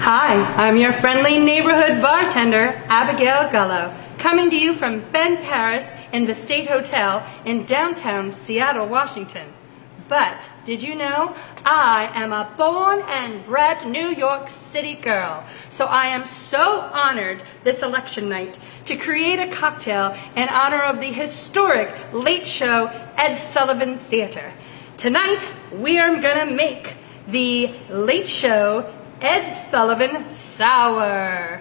Hi, I'm your friendly neighborhood bartender, Abigail Gullo, coming to you from Ben Paris in the State Hotel in downtown Seattle, Washington. But did you know I am a born and bred New York City girl, so I am so honored this election night to create a cocktail in honor of the historic late show Ed Sullivan Theater. Tonight we are gonna make the late show Ed Sullivan Sour.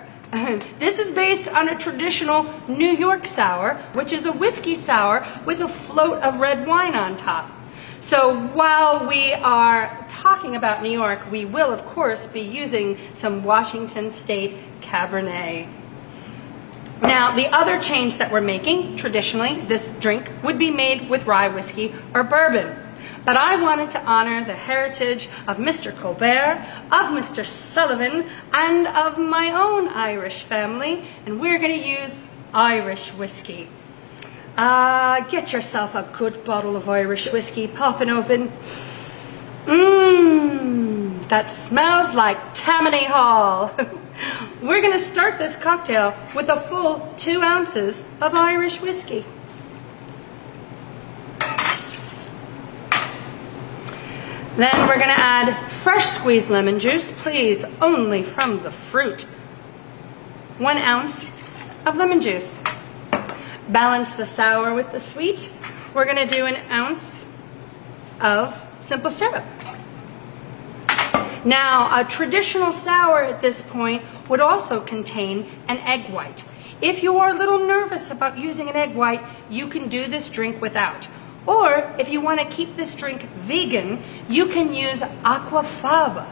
This is based on a traditional New York sour, which is a whiskey sour with a float of red wine on top. So while we are talking about New York, we will of course be using some Washington State Cabernet. Now, the other change that we're making, traditionally, this drink would be made with rye whiskey or bourbon. But I wanted to honor the heritage of Mr. Colbert, of Mr. Sullivan, and of my own Irish family, and we're going to use Irish whiskey. Get yourself a good bottle of Irish whiskey, pop it open. That smells like Tammany Hall. We're going to start this cocktail with a full 2 ounces of Irish whiskey. Then we're going to add fresh squeezed lemon juice, please, only from the fruit. 1 ounce of lemon juice. Balance the sour with the sweet. We're going to do 1 ounce of simple syrup. Now, a traditional sour at this point would also contain an egg white. If you are a little nervous about using an egg white, you can do this drink without. Or, if you want to keep this drink vegan, you can use aquafaba.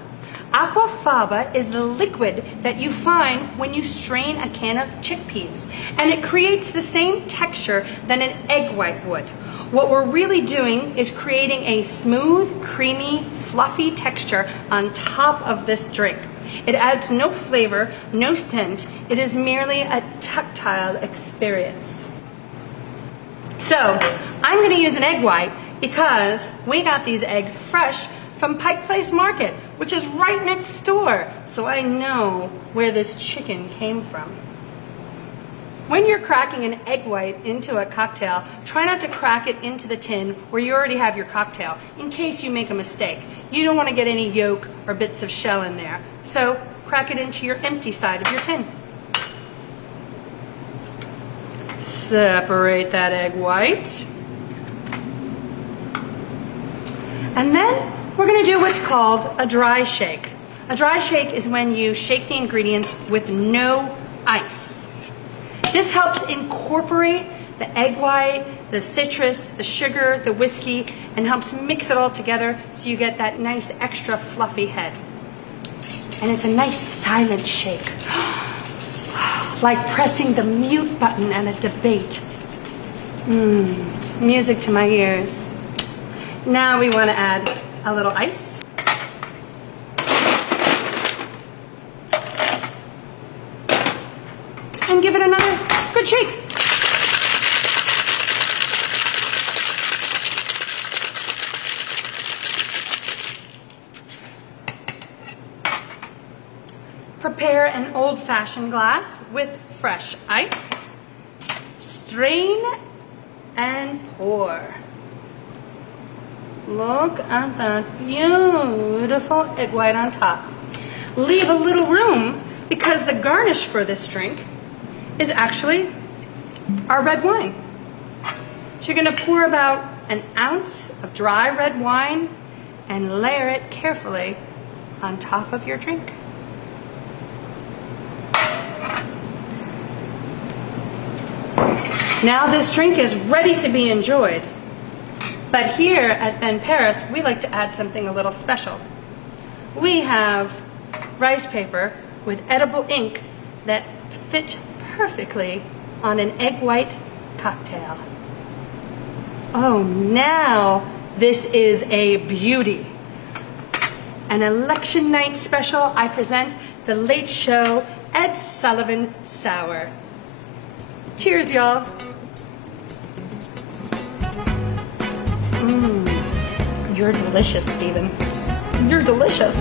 Aquafaba is the liquid that you find when you strain a can of chickpeas, and it creates the same texture that an egg white would. What we're really doing is creating a smooth, creamy, fluffy texture on top of this drink. It adds no flavor, no scent. It is merely a tactile experience. So, I'm going to use an egg white because we got these eggs fresh from Pike Place Market, which is right next door, so I know where this chicken came from. When you're cracking an egg white into a cocktail, try not to crack it into the tin where you already have your cocktail, in case you make a mistake. You don't want to get any yolk or bits of shell in there, so crack it into your empty side of your tin. Separate that egg white. And then we're going to do what's called a dry shake. A dry shake is when you shake the ingredients with no ice. This helps incorporate the egg white, the citrus, the sugar, the whiskey, and helps mix it all together so you get that nice extra fluffy head. And it's a nice silent shake. Like pressing the mute button at a debate. Music to my ears. Now we want to add a little ice. And give it another good shake. Prepare an old-fashioned glass with fresh ice. Strain and pour. Look at that beautiful egg white on top. Leave a little room because the garnish for this drink is actually our red wine. So you're going to pour about 1 ounce of dry red wine and layer it carefully on top of your drink. Now this drink is ready to be enjoyed. But here at Ben Paris, we like to add something a little special. We have rice paper with edible ink that fit perfectly on an egg white cocktail. Oh, now this is a beauty. An election night special, I present the late show Ed Sullivan Sour. Cheers, y'all. You're delicious, Stephen. You're delicious.